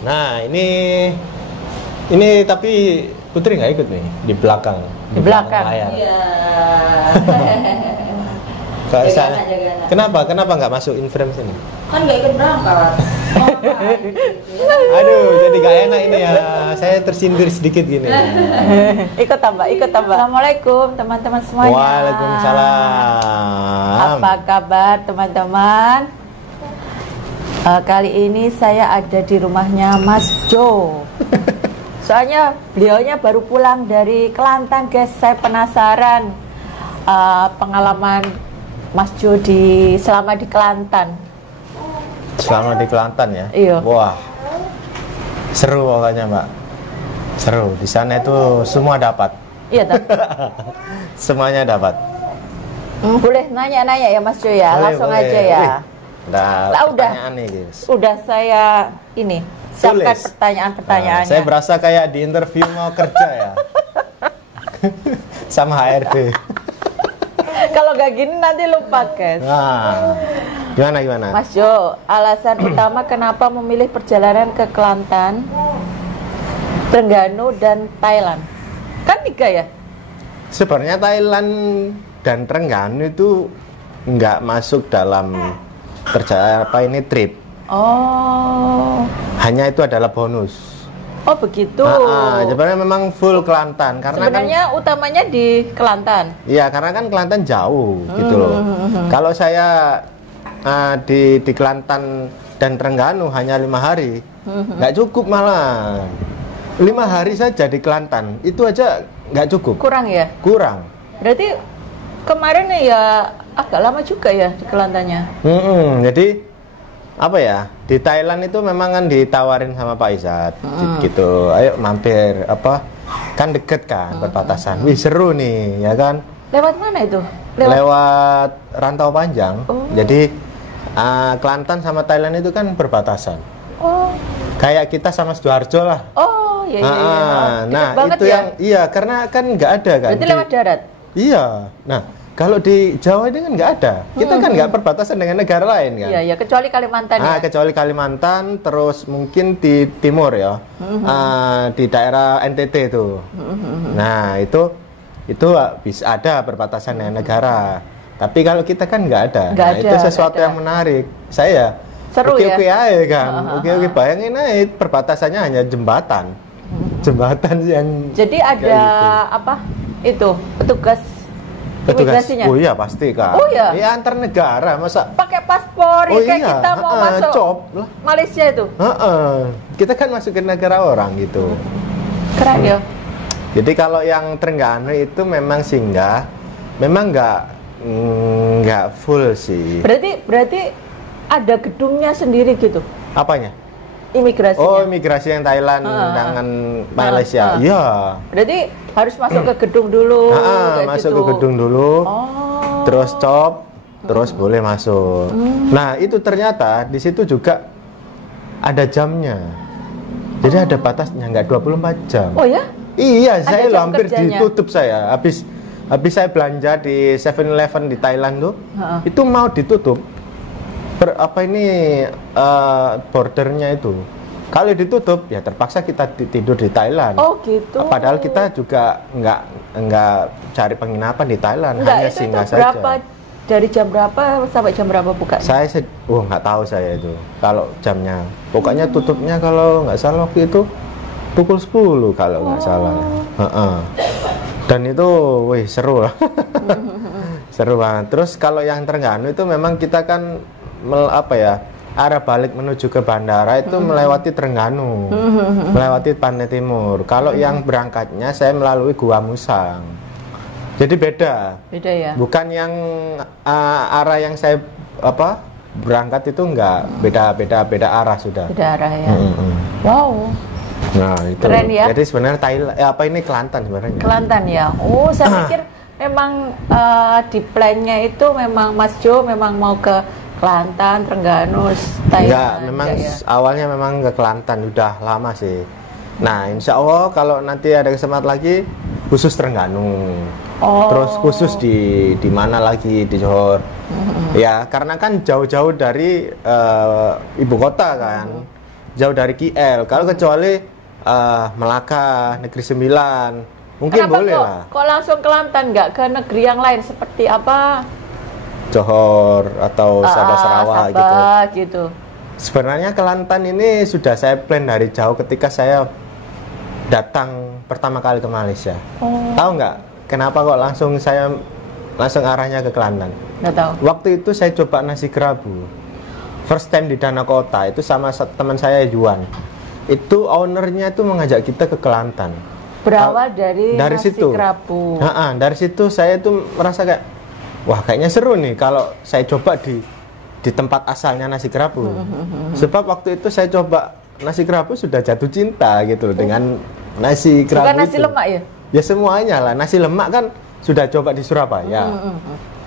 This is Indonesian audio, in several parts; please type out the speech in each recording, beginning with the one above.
Nah, ini tapi Putri nggak ikut nih di belakang. Di belakang. layar. Iya. Saya, Jaga-jaga. kenapa nggak masuk in frame sini? Kan nggak ikut berangkat. Aduh, jadi nggak enak ini ya. Saya tersindir sedikit gini. Ikut tambah. Assalamualaikum teman-teman semuanya. Waalaikumsalam. Apa kabar teman-teman? Kali ini saya ada di rumahnya Mas Jo. Soalnya beliaunya baru pulang dari Kelantan, guys. Saya penasaran pengalaman Mas Jo selama di Kelantan. Selama di Kelantan ya? Iya. Wah, seru pokoknya Mbak. Seru. Di sana itu semua dapat. Iya, Semuanya dapat. Boleh nanya-nanya ya Mas Jo ya, Boleh, langsung boleh. aja ya. Nah, udah. pertanyaan nih guys. Udah saya siapkan Tulis. pertanyaan-pertanyaannya. Saya berasa kayak di interview mau kerja ya. Sama HRD. Kalau gak gini nanti lupa, guys. Nah, gimana? Mas Jo, alasan utama kenapa memilih perjalanan ke Kelantan, Trengganu dan Thailand? Kan 3 ya? Sebenarnya Thailand dan Trengganu itu nggak masuk dalam perjalanan trip. Oh. Hanya itu adalah bonus. Oh begitu. Sebenarnya memang full Kelantan karena sebenarnya utamanya di Kelantan. Iya, karena kan Kelantan jauh gitu loh. Kalau saya di Kelantan dan Trengganu hanya 5 hari, nggak cukup malah. 5 hari saja di Kelantan itu aja nggak cukup. Kurang ya? Kurang. Berarti kemarin ya agak lama juga ya di Kelantannya. Jadi apa ya, di Thailand itu memang kan ditawarin sama Pak Isat gitu, ayo mampir kan deket kan perbatasan, wih seru nih ya kan. Lewat mana itu? Lewat rantau panjang. Jadi Kelantan sama Thailand itu kan perbatasan. Oh, kayak kita sama Sidoarjo lah. oh iya. Nah itu ya? iya karena kan nggak ada kan. Berarti lewat darat? Iya. Nah kalau di Jawa ini kan nggak ada. Kita kan nggak perbatasan dengan negara lain kan. Iya, kecuali Kalimantan ya. Kecuali Kalimantan, terus mungkin di timur ya, di daerah NTT itu. Nah itu bisa ada perbatasan dengan negara. Tapi kalau kita kan nggak ada. Itu sesuatu yang menarik. Saya seru oke ya. Aja kan. Oke bayangin aja perbatasannya hanya jembatan. Jembatan yang. Jadi ada itu petugas imigrasinya? Oh iya pasti kan. Oh iya. Ya antar negara masa pakai paspor kayak kita mau masuk Malaysia itu. Kita kan masuk ke negara orang gitu. Keren ya. Jadi kalau yang Trengganu itu memang singgah, memang nggak full sih. Berarti ada gedungnya sendiri gitu. Apanya? Imigrasinya. Oh, imigrasi yang Thailand dengan Malaysia. Iya. Berarti harus masuk ke gedung dulu. Masuk ke gedung dulu. Terus terus boleh masuk. Nah, itu ternyata di situ juga ada jamnya. Jadi ada batasnya, nggak 24 jam. Oh ya? Iya, saya hampir kerjanya. ditutup saya. Habis saya belanja di 7-Eleven di Thailand tuh, itu mau ditutup. Bordernya itu kalau ditutup ya terpaksa kita tidur di Thailand. Oh gitu. Padahal kita juga nggak cari penginapan di Thailand, hanya singgah berapa, saja. Dari jam berapa sampai jam berapa buka? Saya nggak tahu saya itu kalau jamnya. Pokoknya tutupnya kalau nggak salah waktu itu pukul 10 kalau nggak salah. Dan itu seru lah. Seru banget. Terus kalau yang Trengganu itu memang kita kan arah balik menuju ke bandara itu melewati Trengganu, melewati Pantai Timur. Kalau yang berangkatnya saya melalui Gua Musang. Jadi beda ya. Bukan yang arah yang saya berangkat itu enggak, beda arah sudah. Beda arah ya. Wow. Nah itu. Keren ya. Jadi sebenarnya ini Kelantan sebenarnya. Kelantan ya. Oh saya pikir memang di plannya itu memang Mas Jo memang mau ke Kelantan, Trengganu, Thailand. Enggak, memang awalnya memang ke Kelantan udah lama sih. Nah, insya Allah kalau nanti ada kesempatan lagi khusus Trengganu. Terus khusus di mana lagi di Ya, karena kan jauh-jauh dari ibu kota kan. jauh dari KL. Kalau kecuali Melaka, Negeri Sembilan, mungkin Kenapa boleh kok, lah. kok langsung Kelantan, nggak ke negeri yang lain seperti apa? Johor atau Sabah Sarawak gitu. Sabah gitu. Sebenarnya Kelantan ini sudah saya plan dari jauh ketika saya datang pertama kali ke Malaysia. Tahu nggak kenapa kok langsung arahnya ke Kelantan? Nggak tahu. Waktu itu saya coba nasi kerabu. First time di Danau Kota itu sama teman saya Juan. Itu ownernya itu mengajak kita ke Kelantan. Berawal dari nasi situ. kerabu. Dari situ saya tuh merasa kayak, wah kayaknya seru nih kalau saya coba di tempat asalnya nasi kerabu. Sebab waktu itu saya coba nasi kerabu sudah jatuh cinta gitu dengan nasi kerabu. Bukan nasi itu. lemak ya? Ya semuanya lah. Nasi lemak kan sudah coba di Surabaya.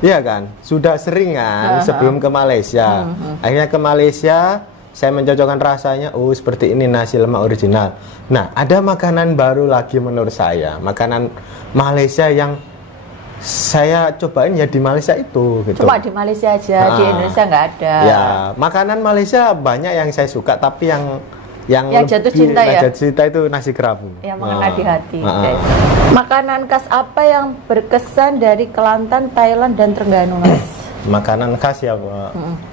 Iya kan? Sudah sering kan sebelum ke Malaysia. Akhirnya ke Malaysia, saya mencocokkan rasanya, oh seperti ini nasi lemak original. Nah, ada makanan baru lagi menurut saya. Makanan Malaysia yang saya cobain ya di Malaysia itu gitu. Cuma di Malaysia aja, di Indonesia nggak ada. Ya, makanan Malaysia banyak yang saya suka, tapi yang jatuh cinta ya? Jatuh cinta itu nasi kerabu. Yang mengena di hati. Okay. Makanan khas apa yang berkesan dari Kelantan, Thailand, dan Terengganu, Mas? Makanan khas ya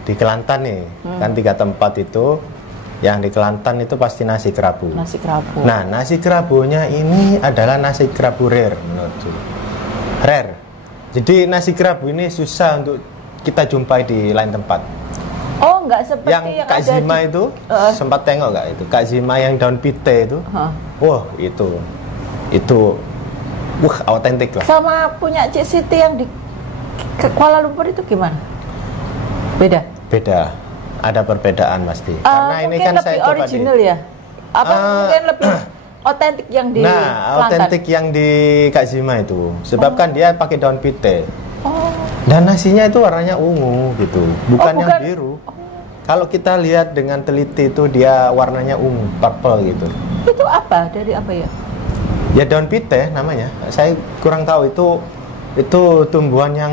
di Kelantan nih, kan 3 tempat itu. Yang di Kelantan itu pasti nasi kerabu. Nasi kerabu. Nah, nasi kerabunya ini adalah nasi kerabu rare menurutku. Rare. Jadi nasi kerabu ini susah untuk kita jumpai di lain tempat. Oh, nggak seperti yang Kak ada Zima itu sempat tengok nggak itu? Kak Zima yang daun pite itu. Wah, itu wah autentik lah. Sama punya Cik Siti yang di Kuala Lumpur itu gimana? Beda? Beda. Ada perbedaan pasti. Karena ini kan saya coba original ya? Apa mungkin lebih otentik yang di Kelantan? Otentik yang di Kak Zima itu. Sebab kan dia pakai daun pite. Dan nasinya itu warnanya ungu gitu, bukan yang biru. Kalau kita lihat dengan teliti itu dia warnanya ungu, purple gitu. Itu apa? Dari apa ya? Ya daun pite namanya. Saya kurang tahu itu tumbuhan yang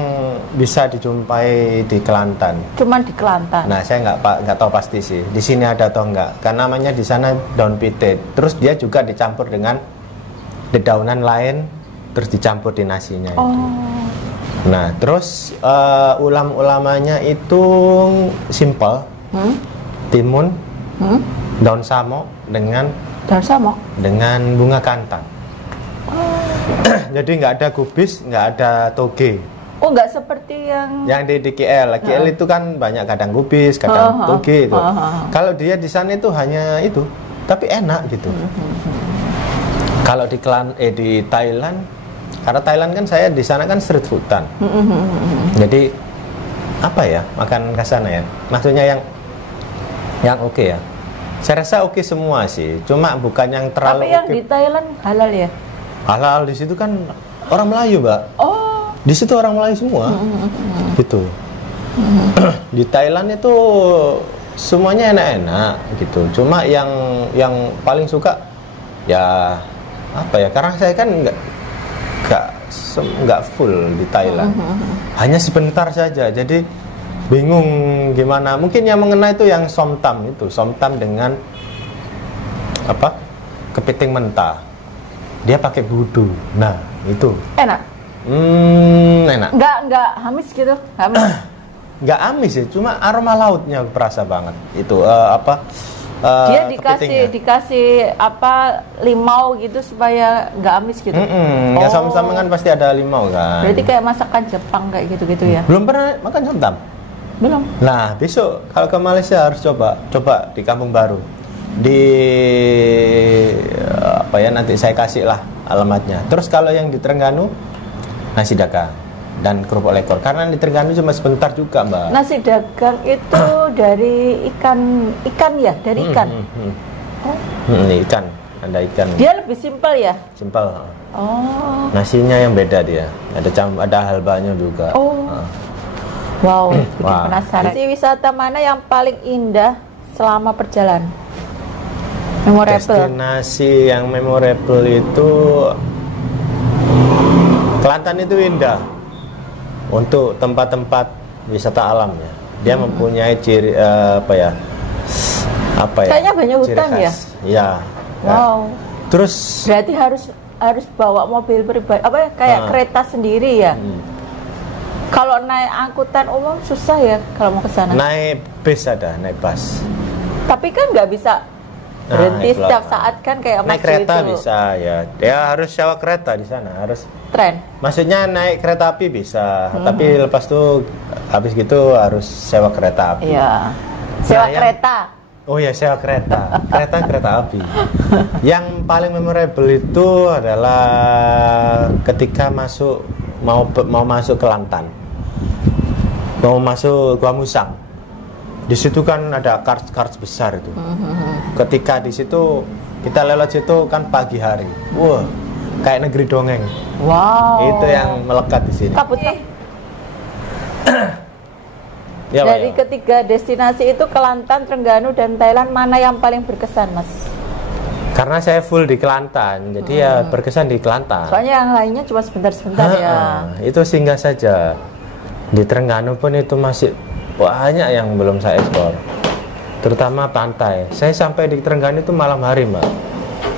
bisa dijumpai di Kelantan. Cuman di Kelantan. Nah, saya nggak tahu pasti sih. Di sini ada atau enggak? Karena namanya di sana daun pite. Terus dia juga dicampur dengan dedaunan lain, terus dicampur di nasinya itu. Nah, terus ulam-ulamanya itu simple, timun, daun samok dengan bunga kantang. Jadi nggak ada gubis, nggak ada toge. Oh, nggak seperti yang di KL. KL itu kan banyak kadang gubis, kadang toge itu. Kalau dia di sana itu hanya itu, tapi enak gitu. Kalau di Thailand, karena Thailand kan saya di sana kan street foodan. Jadi apa ya makan ke sana ya? Maksudnya yang oke ya. Saya rasa oke semua sih. Cuma bukan yang terlalu. Tapi yang di Thailand halal ya? Halal di situ kan orang Melayu, Mbak. Oh. Di situ orang Melayu semua. Gitu. Di Thailand itu semuanya enak-enak gitu. Cuma yang paling suka ya apa ya? Karena saya kan nggak full di Thailand, hanya sebentar saja, jadi bingung gimana. Mungkin yang mengena itu yang somtam dengan apa kepiting mentah, dia pakai budu. Nah itu enak. Enak. Nggak amis gitu, nggak amis ya, cuma aroma lautnya berasa banget itu dia dikasih apa limau gitu supaya nggak amis gitu. Ya somtam kan pasti ada limau kan. Berarti kayak masakan Jepang kayak gitu ya. Belum pernah makan somtam? Belum. Nah, besok kalau ke Malaysia harus coba di Kampung Baru. Nanti saya kasih lah alamatnya. Terus kalau yang di Terengganu nasi dagang dan kerupuk lekor, karena di Terengganu cuma sebentar juga, Mbak. Nasi dagang itu dari ikan ya, dari ikan. Ini ikan, ada ikan. Dia lebih simpel ya? Simpel. Oh. Nasinya yang beda dia. Ada halbanya juga. Oh. Wow, bikin penasaran. Destinasi wisata mana yang paling indah selama perjalanan? Memorable. Destinasi yang memorable itu Kelantan itu indah. Untuk tempat-tempat wisata alamnya, dia mempunyai ciri apa ya? Kayaknya banyak ciri hutan ya? khas. Iya. Wow. Terus Berarti harus bawa mobil pribadi, apa ya, kayak kereta sendiri ya? Kalau naik angkutan umum susah ya kalau mau ke sana. naik bis ada, naik bus. Tapi kan nggak bisa berhenti itulah. setiap saat kan kayak Naik Mas Jo kereta itu. bisa ya. Ya harus sewa kereta di sana, harus. Tren. Maksudnya naik kereta api bisa, tapi lepas itu habis gitu harus sewa kereta api. Iya. Sewa Nah, yang- kereta. Oh ya, sewa kereta. Kereta api. Yang paling memorable itu adalah ketika mau masuk ke Kelantan. Mau masuk Gua Musang. Di situ kan ada kars besar itu. Ketika di situ kita lewat situ kan pagi hari. Wah, kayak negeri dongeng. Wow. Itu yang melekat di sini. Kabutnya. Ya, Pak, Dari ya. ketiga destinasi itu Kelantan, Trengganu, dan Thailand, mana yang paling berkesan, Mas? Karena saya full di Kelantan, jadi ya berkesan di Kelantan. Soalnya yang lainnya cuma sebentar-sebentar ya. Itu singgah saja. Di Trengganu pun itu masih banyak yang belum saya eksplor. Terutama pantai. Saya sampai di Trengganu itu malam hari, Mbak.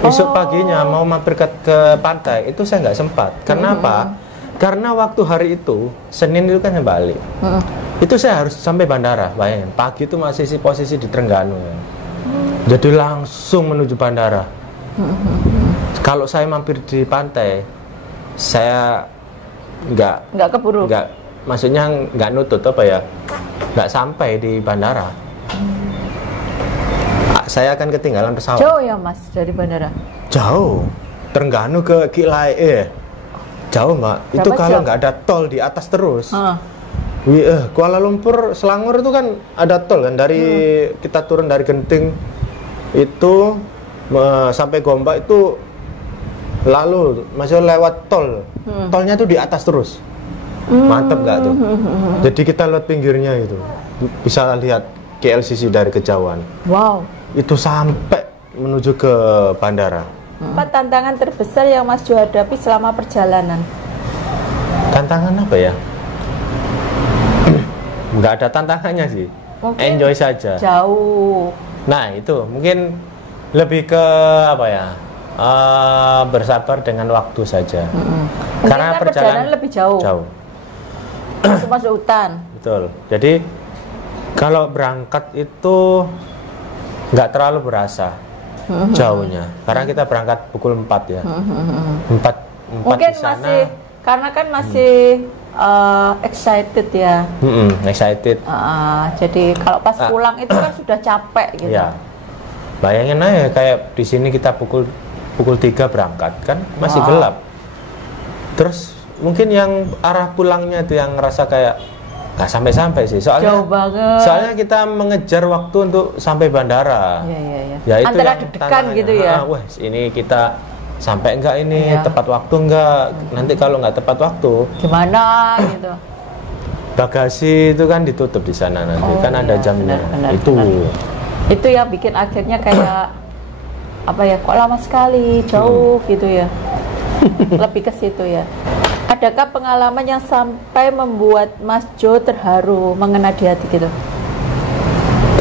Besok paginya mau mampir ke pantai, itu saya nggak sempat. Karena apa? Karena waktu hari itu, Senin itu kan saya balik. Itu saya harus sampai bandara, bayangin. Pagi itu masih posisi di Trengganu. Ya. Jadi langsung menuju bandara. Kalau saya mampir di pantai, saya Nggak keburu. maksudnya nggak nutut apa ya, nggak sampai di bandara. Saya akan ketinggalan pesawat. Jauh ya, Mas, dari bandara? Jauh. Trengganu ke Kilae. Jauh, Mbak. Itu Berapa kalau jam? nggak ada tol di atas terus. Heeh. Kuala Lumpur, Selangor itu kan ada tol kan, dari kita turun dari Genting itu sampai Gombak itu, lalu masih lewat tol. Tolnya tuh di atas terus. Mantep nggak tuh? Jadi kita lihat pinggirnya itu, bisa lihat KLCC dari kejauhan. Wow. Itu sampai menuju ke bandara. Apa tantangan terbesar yang Mas Jo hadapi selama perjalanan? Tantangan apa ya? Nggak ada tantangannya sih. Mungkin Enjoy saja. Jauh. Nah itu mungkin lebih ke apa ya? Bersabar dengan waktu saja. Karena kan perjalanan lebih jauh. Jauh. Masuk hutan. Betul. Jadi kalau berangkat itu nggak terlalu berasa jauhnya. Karena kita berangkat pukul 4 ya. 4 Mungkin di sana. masih karena kan masih excited ya. Excited. Jadi kalau pas pulang itu kan sudah capek gitu. Ya. Bayangin aja kayak di sini kita pukul 3 berangkat kan masih gelap. Terus mungkin yang arah pulangnya itu yang ngerasa kayak nggak sampai-sampai sih. Soalnya Jauh banget. Soalnya kita mengejar waktu untuk sampai bandara. Iya. Ya itu Antara yang deg-degan tantangannya. gitu ya. Wah, ini kita sampai enggak ini Iya. tepat waktu enggak? Nanti kalau nggak tepat waktu, Gimana gitu. bagasi itu kan ditutup di sana nanti. Kan ada iya, jamnya. benar, Itu. Itu yang bikin akhirnya kayak apa ya, kok lama sekali, jauh gitu ya. Lebih ke situ ya. Adakah pengalaman yang sampai membuat Mas Jo terharu, mengena di hati gitu?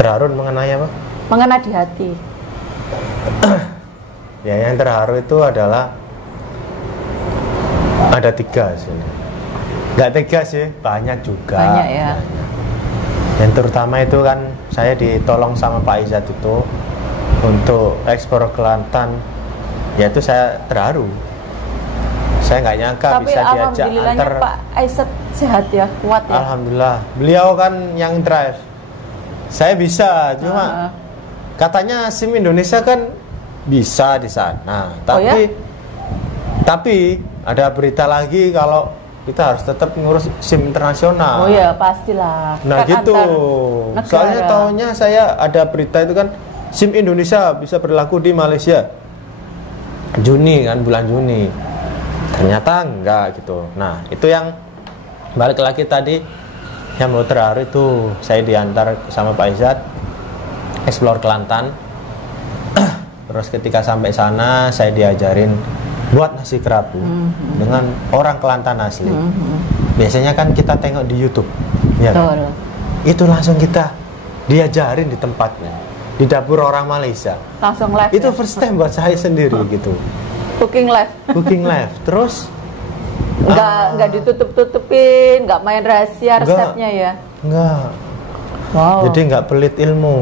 Terharu mengenai apa? Mengena di hati. Ya yang terharu itu adalah ada 3 sih. Nggak 3 sih, banyak juga. Banyak ya. Yang terutama itu kan saya ditolong sama Pak Izzat itu untuk ekspor Kelantan. Ya itu saya terharu. Saya nggak nyangka Tapi bisa diajak alhamdulillahnya antar. Pak Aizat sehat ya, kuat ya. Alhamdulillah. Beliau kan yang drive. Saya bisa, cuma katanya SIM Indonesia kan bisa di sana. Tapi ada berita lagi kalau kita harus tetap ngurus SIM internasional. Oh ya, pastilah. Nah Kan gitu. antar negara. Soalnya tahunya saya ada berita itu kan SIM Indonesia bisa berlaku di Malaysia. Juni kan, bulan Juni. Ternyata enggak gitu. Nah, itu yang balik lagi tadi yang mau terharu itu saya diantar sama Pak Izzat explore Kelantan. Terus ketika sampai sana saya diajarin buat nasi kerabu dengan orang Kelantan asli. Biasanya kan kita tengok di YouTube, ya kan? Betul. Itu langsung kita diajarin di tempatnya. di dapur orang Malaysia. Langsung live. Itu ya? first time buat saya sendiri gitu. Cooking live. Cooking live. Terus Nggak ditutup-tutupin, nggak main rahasia Nggak. resepnya ya. enggak. Wow. Jadi nggak pelit ilmu.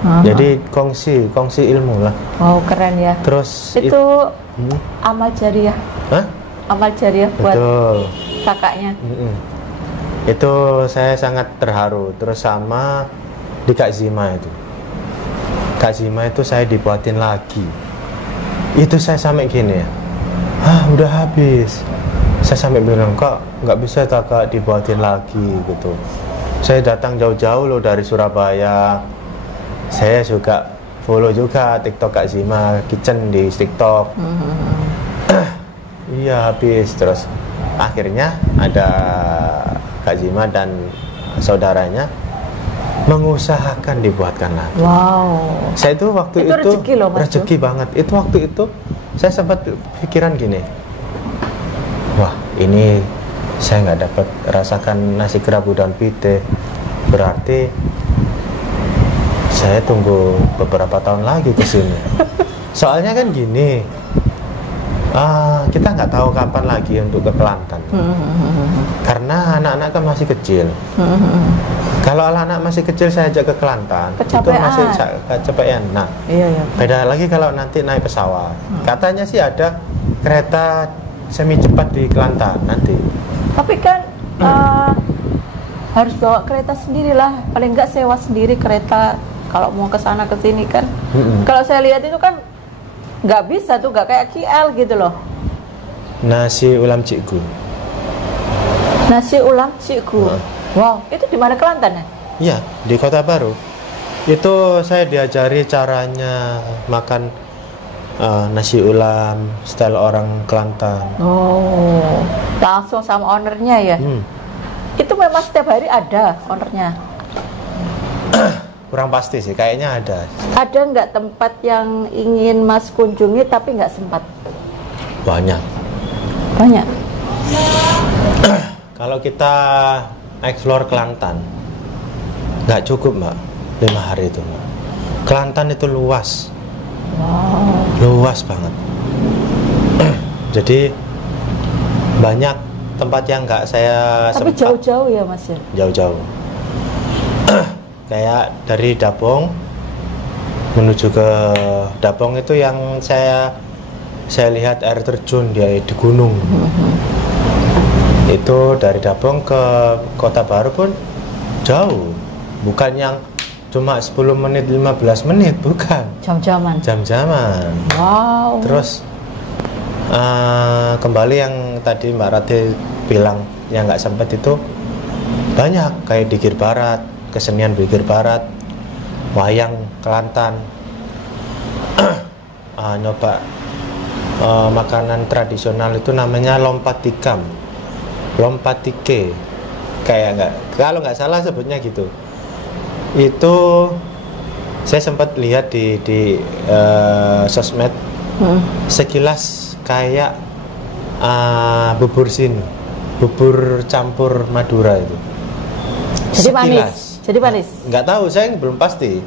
Aha. Jadi kongsi ilmu lah. Wow, keren ya. Terus Itu amal jariah. Hah? Amal jariah buat Betul. kakaknya. Mm-mm. Itu saya sangat terharu. Terus sama di Kak Zima itu. Kak Zima itu saya dibuatin lagi. Itu saya sampai gini ya. Udah habis. Saya sampai bilang, Kak, nggak bisa tak Kak dibuatin lagi gitu. Saya datang jauh-jauh loh dari Surabaya. Saya juga follow juga TikTok Kak Zima Kitchen di TikTok. Iya habis. Terus akhirnya ada Kak Zima dan saudaranya mengusahakan dibuatkan lagi. Wow. Saya itu waktu Itu rezeki loh, Mas. rezeki banget. Itu waktu itu saya sempat pikiran gini, wah ini saya nggak dapat rasakan nasi kerabu dan pite, berarti saya tunggu beberapa tahun lagi ke sini. Soalnya kan gini, kita nggak tahu kapan lagi untuk ke Kelantan, karena anak-anak kan masih kecil. Kalau anak-anak masih kecil saya ajak ke Kelantan, itu masih kecapean. Nah, Iya. beda lagi kalau nanti naik pesawat. Katanya sih ada kereta semi cepat di Kelantan nanti. Tapi kan harus bawa kereta sendiri lah. Paling nggak sewa sendiri kereta kalau mau ke sana ke sini kan. Kalau saya lihat itu kan nggak bisa tuh, nggak kayak KL gitu loh. Nasi ulam cikgu. Nasi ulam cikgu. Wow, itu di mana, Kelantan ya? Iya, di Kota Baru. Itu saya diajari caranya makan nasi ulam style orang Kelantan. Oh, langsung sama ownernya ya? Itu memang setiap hari ada ownernya? Kurang pasti sih, kayaknya ada. Ada nggak tempat yang ingin Mas kunjungi tapi nggak sempat? Banyak. Banyak. Kalau kita explore Kelantan, nggak cukup Mbak, 5 hari itu Mbak. Kelantan itu luas. Wow. Luas banget. Jadi banyak tempat yang nggak saya Tapi sempat. jauh-jauh ya Mas ya? Jauh-jauh. Kayak dari Dabong menuju ke Dabong itu yang saya lihat air terjun di gunung. Itu dari Dabong ke Kota Baru pun jauh. Bukan yang cuma 10 menit, 15 menit, bukan. Jam-jaman. Jam-jaman. Wow. Terus kembali yang tadi Mbak Rati bilang yang nggak sempat itu banyak, kayak di Gir Barat, kesenian di Gir Barat, wayang Kelantan, nyoba makanan tradisional itu namanya lompat tikam, lompat tike, kayak nggak, kalau nggak salah sebutnya gitu. Itu saya sempat lihat di sosmed, sekilas kayak bubur sini, bubur campur Madura itu. Jadi manis. Sekilas. Jadi manis. Nggak tahu, saya belum pasti.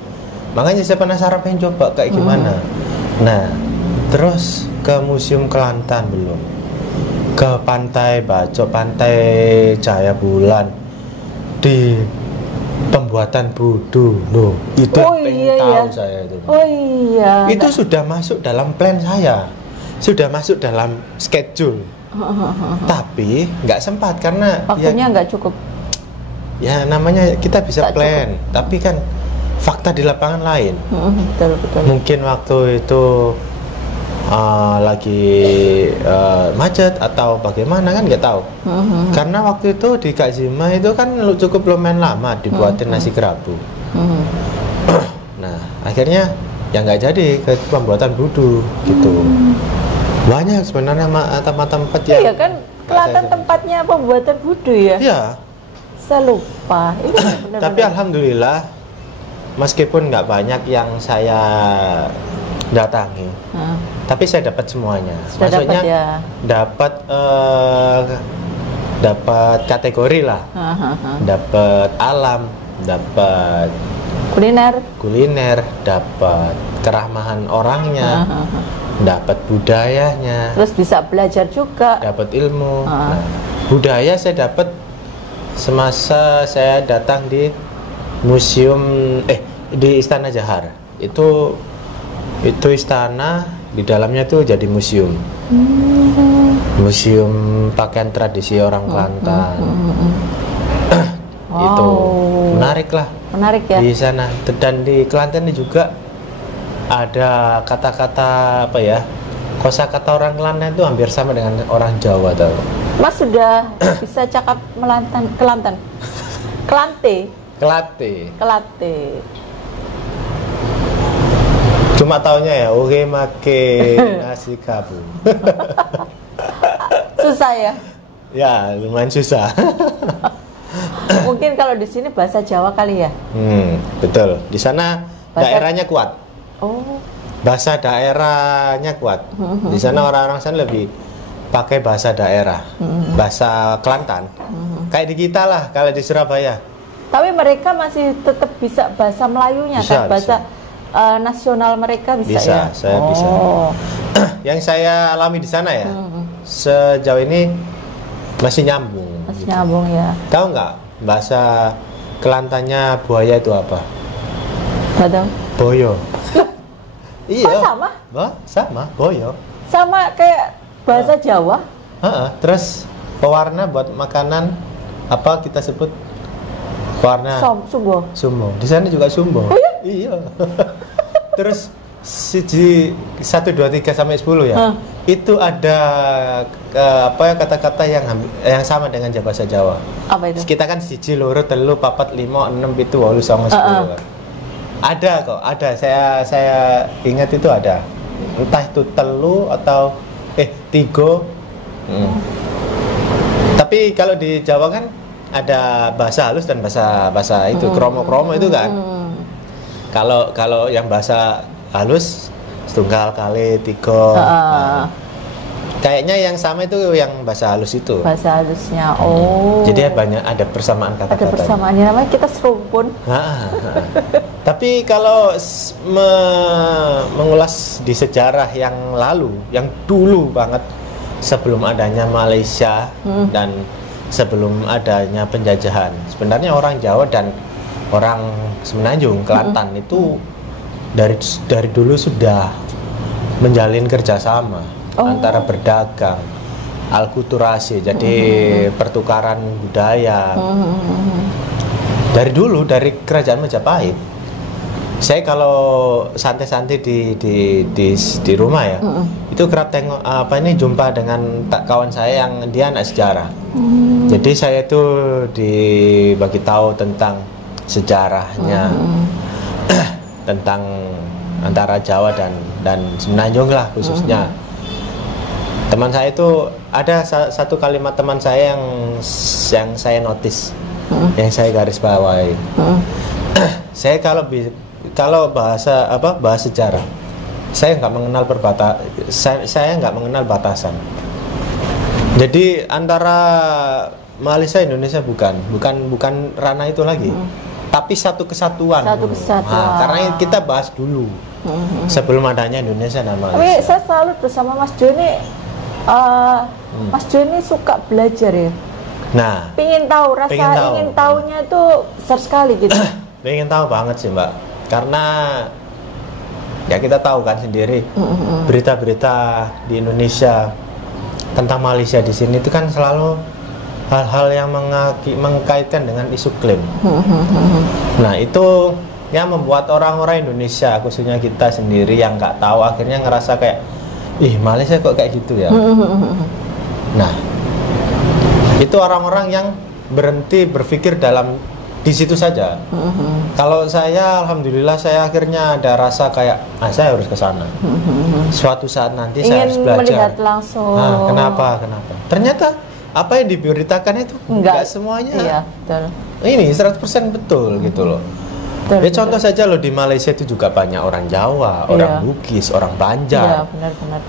Makanya saya penasaran pengen coba kayak gimana. Nah, terus ke Museum Kelantan belum. Ke Pantai Baco, Pantai Cahaya Bulan, di pembuatan Budu loh. Itu pengen tahu saya itu. Oh iya. Itu sudah masuk dalam plan saya. Sudah masuk dalam schedule. Tapi nggak sempat karena waktunya nggak cukup. Ya namanya kita bisa Tak plan, tapi kan fakta di lapangan lain. Betul. Mungkin waktu itu lagi macet atau bagaimana kan nggak tahu. Karena waktu itu di Kak Zima itu kan cukup lumayan lama dibuatin nasi kerabu. Nah akhirnya ya nggak jadi ke pembuatan budu gitu. Banyak sebenarnya tempat-tempat yang. Iya kan, Kelantan tempatnya pembuatan budu ya. Iya. Saya lupa. Benar-benar. Tapi alhamdulillah, meskipun nggak banyak yang saya datangi, tapi saya dapat semuanya. Sudah Maksudnya dapat ya. dapat kategori lah, dapat alam, dapat kuliner, dapat keramahan orangnya, dapat budayanya, terus bisa belajar juga, dapat ilmu. Nah, budaya saya dapat semasa saya datang di museum di Istana Jahar. Itu istana, di dalamnya tuh jadi museum. Museum pakaian tradisi orang Kelantan. Itu menarik lah. Menarik ya. Di sana dan di Kelantan ini juga ada kata-kata apa ya? Kosakata orang Kelantan itu hampir sama dengan orang Jawa tau. Mas sudah bisa cakap Kelantan. Kelate. Cuma taunya ya, oke make nasi kabu. Susah ya? Ya, lumayan susah. Mungkin kalau di sini bahasa Jawa kali ya? Betul. Di sana daerahnya kuat. Oh. Bahasa daerahnya kuat. Di sana orang-orang sana lebih pakai bahasa daerah, bahasa Kelantan. Kayak di kita lah, kalau di Surabaya. Tapi mereka masih tetap bisa bahasa Melayunya kan? Bahasa nasional mereka bisa ya? Saya bisa. Yang saya alami di sana ya, sejauh ini masih nyambung. Masih nyambung ya. Tahu nggak bahasa Kelantannya buaya itu apa? Nggak tahu. Boyo. Iya. Oh, sama? Sama, boyo. Sama kayak bahasa Jawa. Terus pewarna buat makanan apa kita sebut warna? Sumbo. Sumbo. Di sana juga sumbo. Oh ya? Iya. Terus 1, 2, 3 sampai 10 ya. Itu ada kata-kata yang sama dengan bahasa Jawa. Apa itu? Kita kan 1, 2, 3, 4, 5, 6, 7, 8, 9, 10 kan. Ada kok, ada. Saya ingat itu ada. Entah itu telu atau 3. Tapi kalau di Jawa kan ada bahasa halus dan bahasa itu kromo-kromo itu kan. Kalau yang bahasa halus setunggal kali 3. Nah, kayaknya yang sama itu yang bahasa halus itu. Bahasa halusnya. Oh. Jadi ada persamaan kata-kata. Ada persamaannya, namanya kita serumpun. Tapi kalau mengulas di sejarah yang lalu, yang dulu banget sebelum adanya Malaysia dan sebelum adanya penjajahan, sebenarnya orang Jawa dan orang Semenanjung, Kelantan itu dari dulu sudah menjalin kerjasama antara berdagang, alkulturasi, jadi pertukaran budaya. Dari dulu, dari kerajaan Majapahit. Saya kalau santai-santai di rumah ya, itu kerap jumpa dengan kawan saya yang dia anak sejarah. Jadi saya itu dibagi tahu tentang sejarahnya, tentang antara Jawa dan Semenanjung lah khususnya. Teman saya itu ada satu kalimat teman saya yang saya notice, yang saya garis bawahi. Saya kalau bahasa sejarah, saya nggak mengenal saya nggak mengenal batasan. Jadi antara Malaysia Indonesia bukan ranah itu lagi, tapi satu kesatuan. Nah, karena kita bahas dulu sebelum adanya Indonesia dan Malaysia. Tapi saya salut bersama Mas Jo ini. Mas Jo ini suka belajar ya. Nah, ingin tahunya itu besar sekali gitu. Pengen tahu banget sih Mbak, karena ya kita tahu kan sendiri berita-berita di Indonesia tentang Malaysia di sini itu kan selalu hal-hal yang mengkaitkan dengan isu klaim. Nah itu yang membuat orang-orang Indonesia, khususnya kita sendiri yang nggak tahu, akhirnya ngerasa kayak, ih Malaysia kok kayak gitu ya. Nah itu orang-orang yang berhenti berpikir di situ saja. Kalau saya, alhamdulillah saya akhirnya ada rasa kayak, saya harus ke sana. Suatu saat nanti saya harus belajar. Melihat langsung. Nah, kenapa? Ternyata apa yang diberitakan itu enggak semuanya. Iya, betul. Ini 100% betul gitu loh. Betul, contoh saja loh, di Malaysia itu juga banyak orang Jawa, orang Bugis, orang Banjar. Iya, benar-benar.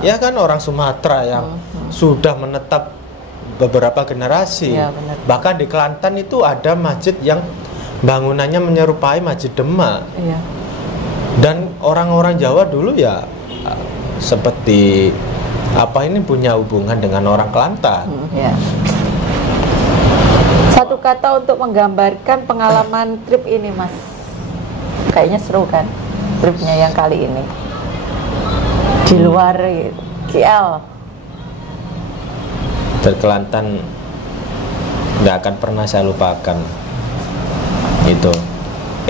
Ya kan orang Sumatera yang sudah menetap beberapa generasi. Ya, benar. Bahkan di Kelantan itu ada masjid yang bangunannya menyerupai Masjid Demak. Iya. Dan orang-orang Jawa dulu ya seperti apa ini punya hubungan dengan orang Kelantan. Ya. Satu kata untuk menggambarkan pengalaman trip ini, Mas. Kayaknya seru kan tripnya yang kali ini. Di luar KL. Dari Kelantan nggak akan pernah saya lupakan itu.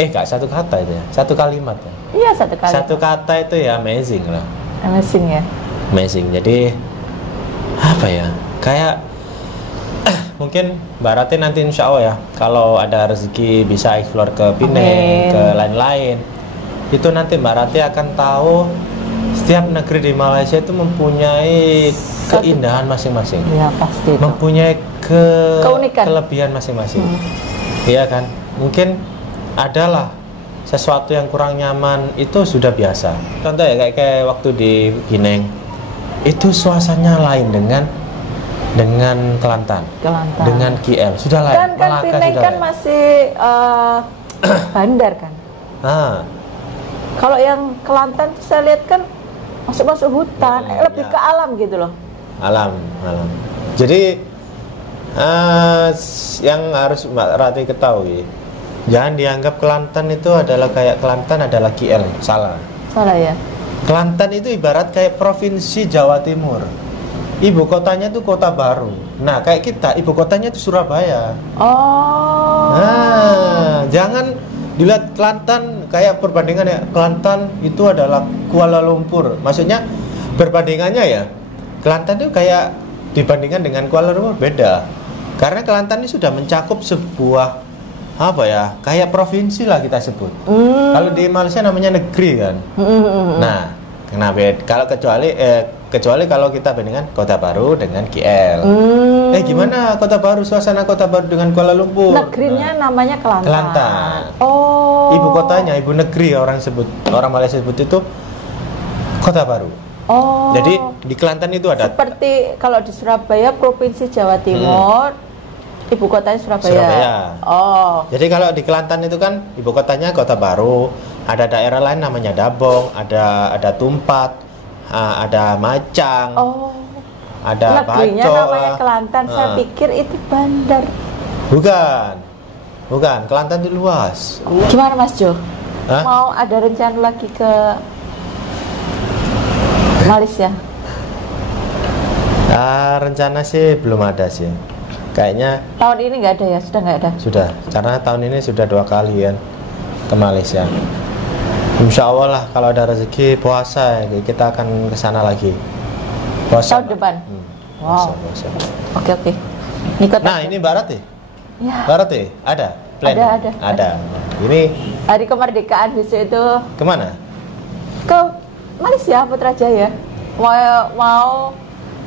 Gak satu kata itu ya, satu kalimat ya. Iya, satu kalimat. Satu kata itu ya amazing lah. Amazing ya. Amazing. Jadi apa ya? Kayak mungkin Mbak Rati nanti insya Allah ya, kalau ada rezeki bisa explore ke Pineng, ke lain-lain. Itu nanti Mbak Rati akan tahu setiap negeri di Malaysia itu mempunyai keindahan masing-masing. Iya, pasti. Mempunyai keunikan, kelebihan masing-masing. Iya kan? Mungkin adalah sesuatu yang kurang nyaman itu sudah biasa. Contoh ya kayak waktu di Pineng. Itu suasananya lain dengan Kelantan, dengan KL sudah lain. Kan Pineng kan lain. Masih bandar kan. Kalau yang Kelantan saya lihat kan masuk hutan, lebih ke alam gitu loh. Alam. Jadi yang harus Mbak Rati ketahui, jangan dianggap Kelantan itu adalah kayak Kelantan adalah KL. Salah ya. Kelantan itu ibarat kayak provinsi Jawa Timur. Ibu kotanya itu Kota Baru. Nah, kayak kita, ibu kotanya itu Surabaya. Nah, jangan dilihat Kelantan kayak perbandingan ya. Kelantan itu adalah Kuala Lumpur. Maksudnya perbandingannya ya. Kelantan itu kayak dibandingkan dengan Kuala Lumpur beda. Karena Kelantan ini sudah mencakup sebuah apa ya? Kayak provinsi lah kita sebut. Kalau di Malaysia namanya negeri kan. Nah, kenapa? Kalau kecuali kalau kita bandingkan Kota Baru dengan KL. Gimana Kota Baru, suasana Kota Baru dengan Kuala Lumpur? Negerinya namanya Kelantan. Ibu kotanya, ibu negeri orang Malaysia sebut itu Kota Baru. Jadi di Kelantan itu ada seperti kalau di Surabaya Provinsi Jawa Timur, ibu kotanya Surabaya. Jadi kalau di Kelantan itu kan ibu kotanya Kota Baru, ada daerah lain namanya Dabong, ada Tumpat, ada Macang, ada negerinya Bacol. Namanya Kelantan. Saya pikir itu bandar. Bukan. Kelantan itu luas. Gimana Mas Jo? Mau ada rencana lagi ke Malaysia? Rencana sih belum ada sih. Kayaknya tahun ini nggak ada ya? Sudah nggak ada? Sudah, karena tahun ini sudah 2 kali kan ke Malaysia. Insya Allah lah kalau ada rezeki puasa kita akan ke sana lagi. Puasa tahun depan. Wow. Puasa. Oke. Nah, ini Mbak Rati. Ya. Mbak Rati, ada plan? Ada. Ini hari kemerdekaan besok itu kemana? Ke Malaysia, Putrajaya. Mau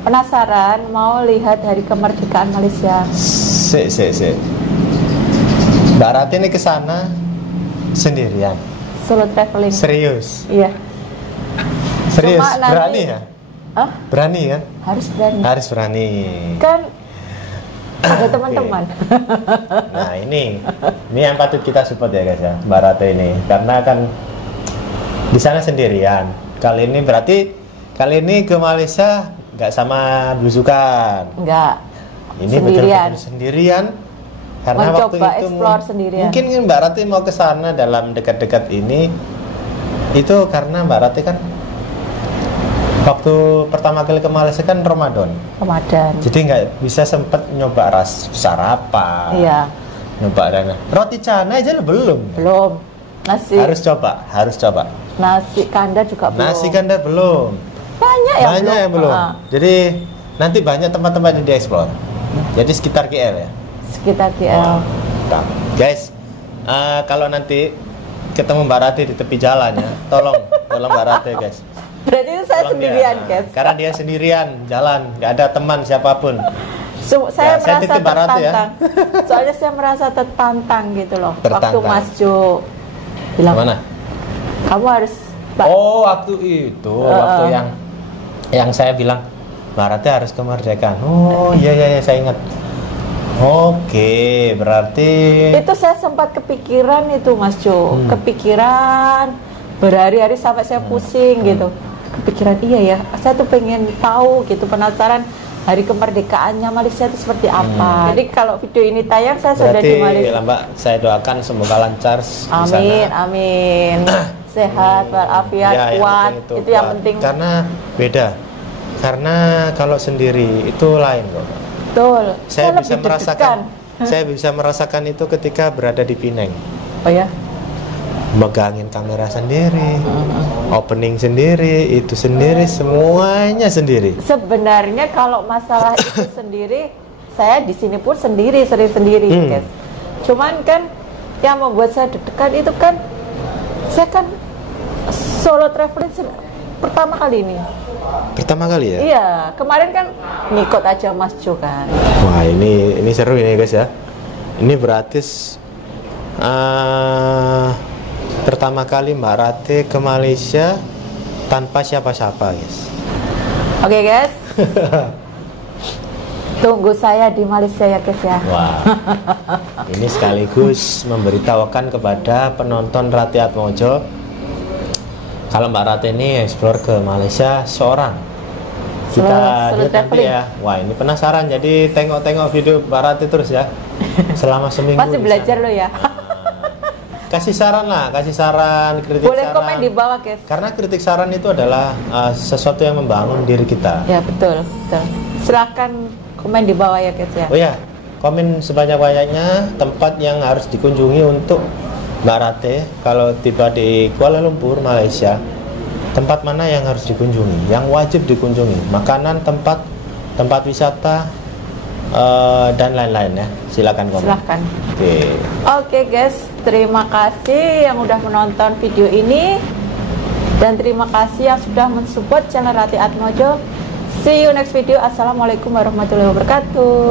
penasaran, mau lihat hari kemerdekaan Malaysia. Sik. Mbak Rati ini ke sana sendirian. Solo traveling. Serius? Iya. Serius? Berani ya? Berani kan? Harus berani. Kan ada teman-teman. Nah ini yang patut kita support ya guys ya, Mbak Rati ini, karena kan di sana sendirian. Kali ini ke Malaysia nggak sama belusukan. Enggak. Ini betul-betul sendirian. Karena mencoba waktu itu sendirian. Mungkin Mbak Rati mau ke sana dalam dekat-dekat ini itu karena Mbak Rati kan waktu pertama kali ke Malaysia kan Ramadan. Jadi nggak bisa sempet nyoba sarapan. Iya. Nyoba roti canai aja belum. Nasi. Harus coba. Nasi kandar juga belum. Nasi kandar belum. Banyak yang belum. Jadi nanti banyak tempat-tempat yang dieksplor. Jadi sekitar KL ya. Guys, kalau nanti ketemu Mbak Rati di tepi jalan ya, tolong Mbak Rati guys. Berarti saya sendirian guys. Karena dia sendirian jalan, nggak ada teman siapapun. Saya merasa tertantang. Ya. Soalnya saya merasa tertantang gitu loh. Waktu Mas Jo bilang, mana? Kamu harus. Waktu itu, waktu yang saya bilang Mbak Rati harus kemerdekaan. Iya saya ingat. Oke, berarti Itu saya sempat kepikiran itu Mas Jo, kepikiran berhari-hari sampai saya pusing gitu. Kepikiran iya ya, saya tuh pengen tahu gitu, penasaran hari kemerdekaannya Malaysia itu seperti apa. Jadi kalau video ini tayang saya sudah di Malaysia. Berarti Mbak, saya doakan semoga lancar di Amin, sana. amin. Sehat, walafiat, Ya, yang kuat. penting Itu yang kuat. penting. Karena beda. Karena kalau sendiri itu lain kok. Betul. Saya bisa lebih merasakan. deg-degan. Saya bisa merasakan itu ketika berada di Penang. Oh ya. Megangin kamera sendiri, opening sendiri, itu sendiri, semuanya sendiri. Sebenarnya kalau masalah itu sendiri, saya di sini pun sendiri guys. Cuman kan yang membuat saya deg-degan itu kan, saya kan solo traveling pertama kali ini. Pertama kali ya? Iya, kemarin kan ngikut aja Mas Jo kan. Wah, ini seru ini guys ya. Ini berarti pertama kali Mbak Rate ke Malaysia tanpa siapa-siapa guys. Oke guys. Tunggu saya di Malaysia ya guys ya. Wah, ini sekaligus memberitahukan kepada penonton Rati Atmojo kalau Mbak Rati ini explore ke Malaysia seorang. Kita Solo lihat nanti ya. Wah, ini penasaran, jadi tengok-tengok video Mbak Rati terus ya selama seminggu. Masih di belajar sana. lo ya. Kasih saran lah, kasih saran, kritik Boleh saran. komen di bawah guys. Karena kritik saran itu adalah sesuatu yang membangun diri kita. Ya betul, betul. Silahkan komen di bawah ya guys ya. Oh ya, komen sebanyak-banyaknya tempat yang harus dikunjungi untuk Mbak Rate kalau tiba di Kuala Lumpur, Malaysia. Tempat mana yang harus dikunjungi, yang wajib dikunjungi, makanan, tempat wisata, dan lain-lain ya. Silakan komen. Silahkan. Oke. Oke guys, terima kasih yang udah menonton video ini, dan terima kasih yang sudah mensupport channel Rati Atmojo. See you next video. Assalamualaikum warahmatullahi wabarakatuh.